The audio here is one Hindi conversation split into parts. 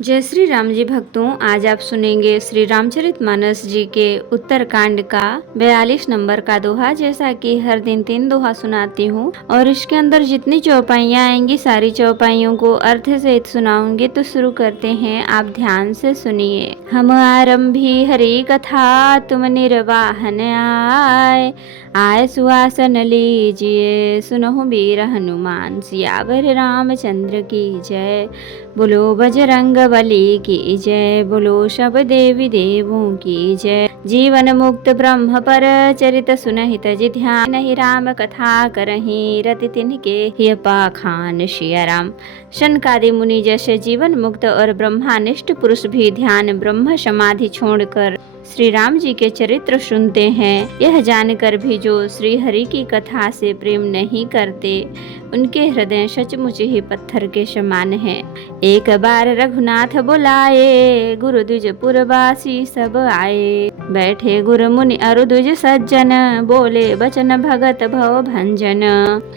जय श्री राम जी भक्तों, आज आप सुनेंगे श्री रामचरितमानस जी के उत्तरकांड का 42 नंबर का दोहा। जैसा कि हर दिन 3 दोहा सुनाती हूँ और इसके अंदर जितनी चौपाइयाँ आएंगी सारी चौपाइयों को अर्थ सहित सुनाऊंगी। तो शुरू करते हैं, आप ध्यान से सुनिए। हम आरंभी हरि कथा, तुम निर्वाहन आए, आय सुहासन लीजिए, सुनहु वीर हनुमान, सियावर रामचंद्र की जय। बोलो बजरंग बली की जय, बोलो सब देवी देवों की जय। जीवन मुक्त ब्रह्म पर चरित सुनहित जि ध्यान, ही राम कथा करहि रति तिनके हिय पाखान सिया राम। शनकादि मुनि जैसे जीवन मुक्त और ब्रह्मानिष्ठ पुरुष भी ध्यान ब्रह्म समाधि छोड़कर श्री राम जी के चरित्र सुनते हैं। यह जानकर भी जो श्री हरि की कथा से प्रेम नहीं करते, उनके हृदय सचमुच ही पत्थर के समान है। एक बार रघुनाथ बुलाए, गुरु द्विज पुरवासी सब आए। बैठे गुरु मुनि अरु द्विज सज्जन, बोले बचन भगत भव भंजन।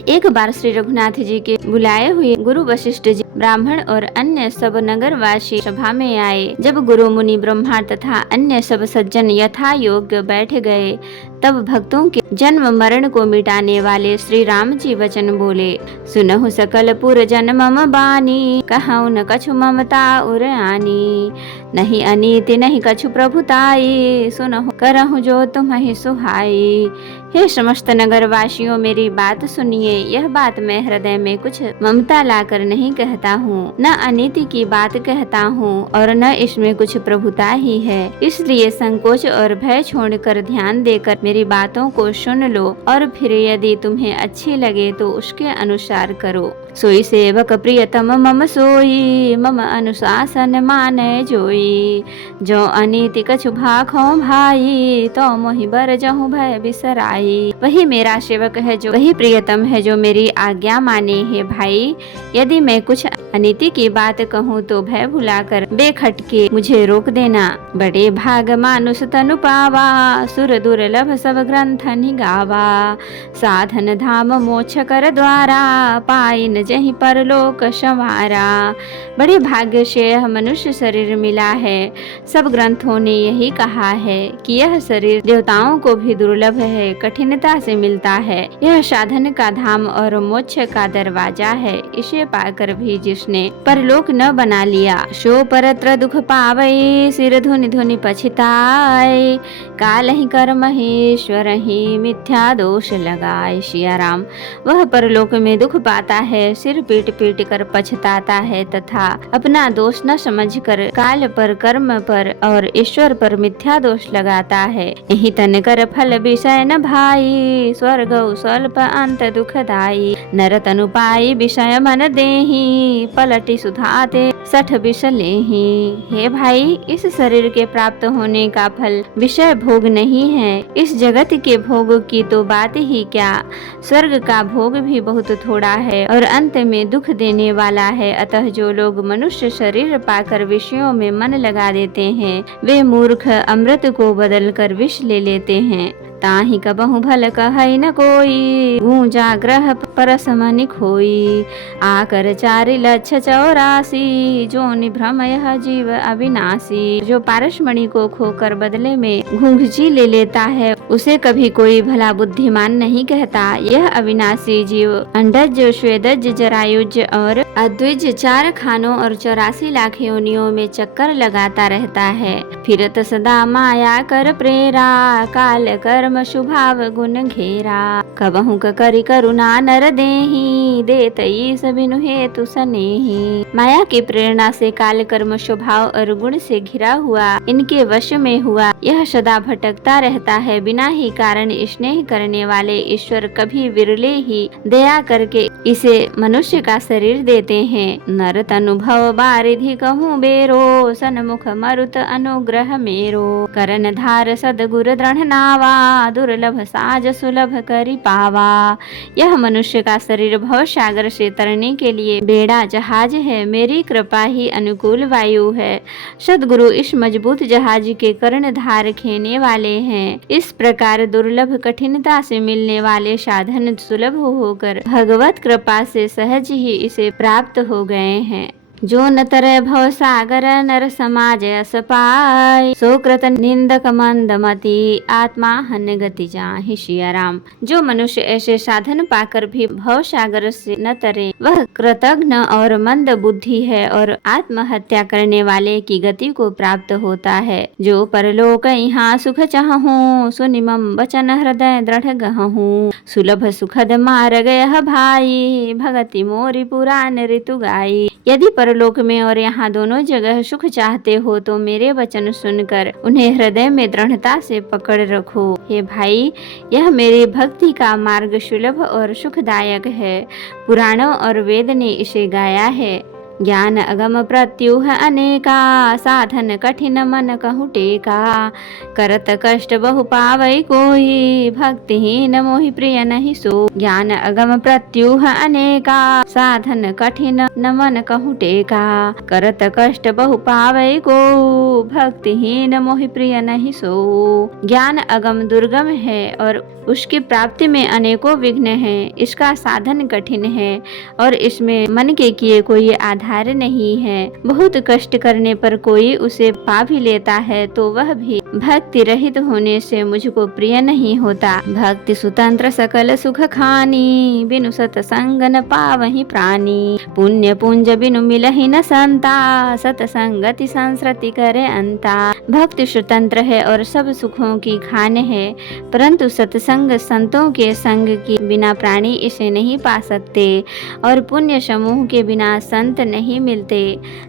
एक बार श्री रघुनाथ जी के बुलाए हुए गुरु वशिष्ठ जी, ब्राह्मण और अन्य सब नगरवासी सभा में आए। जब गुरु मुनि ब्रह्मा तथा अन्य सब सज्जन यथा योग्य बैठ गए, तब भक्तों के जन्म मरण को मिटाने वाले श्री राम जी वचन बोले। सुनहु सकल पुर जन मम बानी, कहूँ न कछु ममता उर आनी। नहीं अनीति नहीं कछु प्रभुताई, सुनहु करहु जो तुम्हें सुहाई। हे समस्त नगरवासियों, मेरी बात सुनिए। यह बात मैं हृदय में कुछ ममता लाकर नहीं कहता हूँ, न अनीति की बात कहता हूँ और न इसमें कुछ प्रभुता ही है। इसलिए संकोच और भय छोड़कर ध्यान देकर मेरी बातों को सुन लो और फिर यदि तुम्हें अच्छी लगे तो उसके अनुसार करो। सोई सेवक प्रियतम मम सोई, मम अनुशासन माने जोई। जो अनीति कछु भाखो भाई, तो मोहि बर जहु भय बिसराई। वही मेरा सेवक है, जो वही प्रियतम है जो मेरी आज्ञा माने है भाई। यदि मैं कुछ अनीति की बात कहूँ तो भय भुलाकर बेखटके मुझे रोक देना। बड़े भाग मानुष तनु पावा, सुर दुर्लभ सब ग्रंथ निगावा। साधन धाम मोक्ष कर द्वारा, पाइन जहीं परलोक संवारा। बड़े भाग्य से यह मनुष्य शरीर मिला है। सब ग्रंथों ने यही कहा है कि यह शरीर देवताओं को भी दुर्लभ है, कठिनता से मिलता है। यह साधन का धाम और मोक्ष का दरवाजा है। इसे पाकर भी जिसने परलोक न बना लिया, सो परत्र दुख पावै, सिर धुनि धुनि पछताए। काल ही कर्म ईश्वर ही मिथ्या दोष लगाए सिया राम। वह परलोक में दुख पाता है, सिर पीट पीट कर पछताता है तथा अपना दोष न समझकर काल पर, कर्म पर और ईश्वर पर मिथ्या दोष लगाता है। यही तन कर फल विषय न भाई, स्वर्ग स्वल्प अंत दुखदाई। नर तनु पाई विषय मन देहि, पलटी सुधाते सठ विष लेहि। हे भाई, इस शरीर के प्राप्त होने का फल विषय भोग नहीं है। इस जगत के भोग की तो बात ही क्या, स्वर्ग का भोग भी बहुत थोड़ा है और अंत में दुख देने वाला है। अतः जो लोग मनुष्य शरीर पाकर विषयों में मन लगा देते हैं, वे मूर्ख अमृत को बदल कर विष ले लेते हैं। ताहि कबहु भल कहै न कोई, गूंजा ग्रह परस मनि खोई। आकर 4,84,000, जो निभ्रम यह जीव अविनाशी। जो पारसमणि को खोकर बदले में घूंघची ले लेता है, उसे कभी कोई भला बुद्धिमान नहीं कहता। यह अविनाशी जीव अंडज, स्वेदज, जरायुज और अद्विज 4 खानों और 84 लाख योनियों में चक्कर लगाता रहता है। फिरत सदा माया कर प्रेरा, काल कर्म शुभाव गुण घेरा। कबहु करी करुणा नर देहि, देतई सबिनु हेतु सनेहि। माया की प्रेरणा से काल कर्म स्वभाव और गुण से घिरा हुआ इनके वश में हुआ यह सदा भटकता रहता है। बिना ही कारण स्नेह करने वाले ईश्वर कभी विरले ही दया करके इसे मनुष्य का शरीर देते हैं। नर तनुभव बारिधि कहूँ बेरो, सन्मुख मरुत अनुग्रह मेरो। करण धार सदगुर दृढ़ नावा, दुर्लभ साज सुलभ करी पावा। यह मनुष्य का शरीर भव सागर से तरने के लिए बेड़ा जहाज है, मेरी कृपा ही अनुकूल वायु है। सदगुरु इस मजबूत जहाज के कर्णधार खेने वाले हैं। इस प्रकार दुर्लभ कठिनता से मिलने वाले साधन सुलभ होकर भगवत कृपा से सहज ही इसे प्राप्त हो गए हैं। जो न तरे भव सागर नर समाज अस पाय, सो कृत निंदक मंदमति आत्मा हन्य गति जाहि। सियाराम। जो मनुष्य ऐसे साधन पाकर भी भव सागर से न तरे वह कृतघ्न और मंद बुद्धि है और आत्महत्या करने वाले की गति को प्राप्त होता है। जो परलोक यहाँ सुख चाहूं, सुनिमम वचन हृदय दृढ़ गहूं, सुलभ सुखद मार्ग यह भाई, भगति मोरी पुराण ऋतु गाई। यदि परलोक में और यहाँ दोनों जगह सुख चाहते हो तो मेरे वचन सुनकर उन्हें हृदय में दृढ़ता से पकड़ रखो। हे भाई, यह मेरी भक्ति का मार्ग सुलभ और सुखदायक है। पुराणों और वेद ने इसे गाया है। ज्ञान अगम प्रत्युह अनेका, साधन कठिन मन कहु टेका, करत कष्ट बहु पावई कोई, भक्तिहीन मोहि प्रिय नहीं सो। ज्ञान अगम प्रत्युह अनेका, साधन कठिन न मन कहु टेका, करत कष्ट बहु पावई को, भक्तिहीन मोहि प्रिय नहीं सो। ज्ञान अगम दुर्गम है और उसकी प्राप्ति में अनेकों विघ्न हैं। इसका साधन कठिन है और इसमें मन के किए कोई आधार नहीं है। बहुत कष्ट करने पर कोई उसे पा भी लेता है तो वह भी भक्ति रहित होने से मुझको प्रिय नहीं होता। भक्ति स्वतंत्र सकल सुख खानी, बिनु सतसंग न पावहि प्राणी, पुण्य पुंज बिनु मिलहि न संता, सतसंगति संस्कृति करे अंता। भक्ति स्वतंत्र है और सब सुखों की खान है, परंतु सत्संग संतों के संग के बिना प्राणी इसे नहीं पा सकते और पुण्य समूह के बिना संत नहीं मिलते।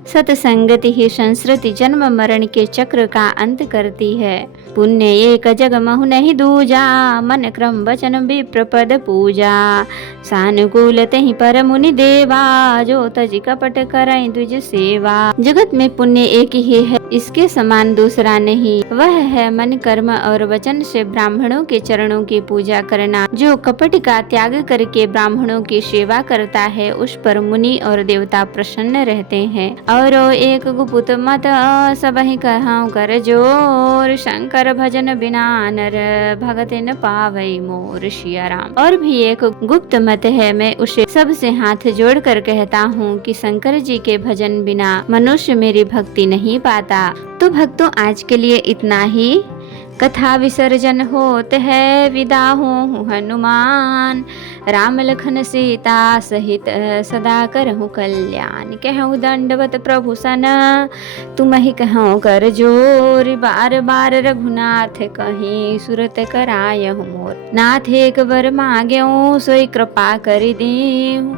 सत्संगति ही संस्कृति जन्म मरण के चक्र का अंत करती है। पुण्य एक जग महु नहीं दूजा, मन क्रम वचन विप्रपद पूजा, सानुकूल तहि पर मुनि देवा, जो तज कपट करई द्विज सेवा। जगत में पुण्य एक ही है, इसके समान दूसरा नहीं। वह है मन कर्म और वचन से ब्राह्मणों के चरणों की पूजा करना। जो कपट का त्याग करके ब्राह्मणों की सेवा करता है उस पर मुनि और देवता प्रसन्न रहते हैं। और एक गुप्त मत सबहि कहूं कर जोर, शंकर भजन बिना नर भगत न पावई मोर। सियाराम। और भी एक गुप्त मत है, मैं उसे सबसे हाथ जोड़कर कहता हूँ कि शंकर जी के भजन बिना मनुष्य मेरी भक्ति नहीं पाता। तो भक्तों, आज के लिए इतना ही। कथा विसर्जन होत है, विदा हूँ हनुमान, राम लखन सीता सहित सदा करहु कल्याण। कहूँ दंडवत प्रभु सन, तुम ही कहूँ कर जोर, बार बार रघुनाथ कहीं सुरत करायहु मोर। नाथ एक बर मांग्यो, सोई कृपा कर देहु,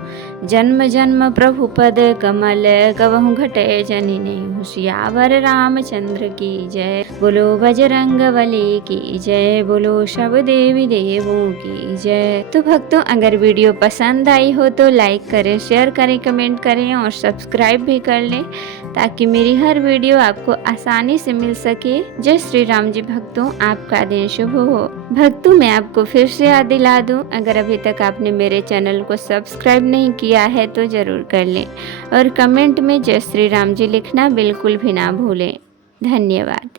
जन्म जन्म प्रभु पद कमल, कबहु घटे जनिने। सियावर रामचंद्र की जय, बोलो बजरंग बली की जय, बोलो सब देवी देवों की जय। तो भक्तों, अगर वीडियो पसंद आई हो तो लाइक करें, शेयर करें, कमेंट करें और सब्सक्राइब भी कर लें ताकि मेरी हर वीडियो आपको आसानी से मिल सके। जय श्री राम जी। भक्तों, आपका दिन शुभ हो। भक्तों, मैं आपको फिर से याद दिला दूं, अगर अभी तक आपने मेरे चैनल को सब्सक्राइब नहीं किया है तो जरूर कर लें और कमेंट में जय श्री राम जी लिखना बिल्कुल भी ना भूलें। धन्यवाद।